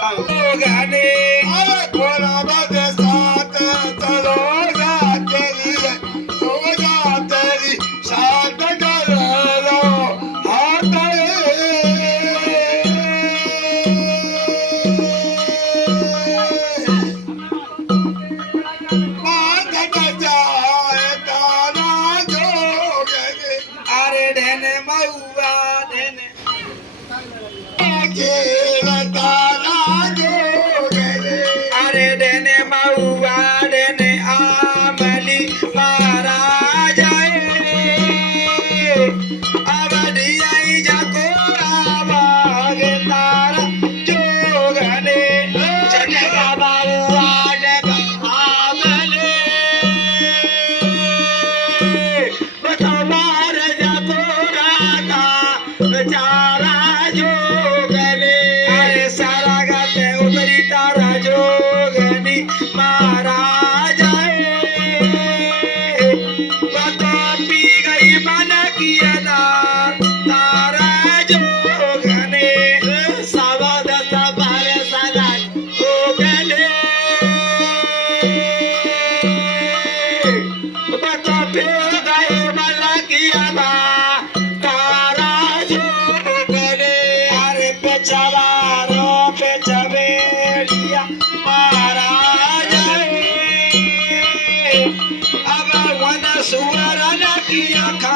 गाणे अरे ढेने मऊआ ढेने अरे ढेने मऊआ ढेने आमली महाराज अवधियाई जकोरा भागे तारा जोगने जगगा बाबुआ जगा आमले बतामार जकोरा का चारा जोगने अरे सारा गाते उतरी तारा जोगनी महाराज पी गई मन किया तारा जोगने सावध सबर सदा जोगने बता पी गई मन किया तारा जोगने अरे पेचवारो पेचवेलिया महाराज अब वन सुवर न किया खा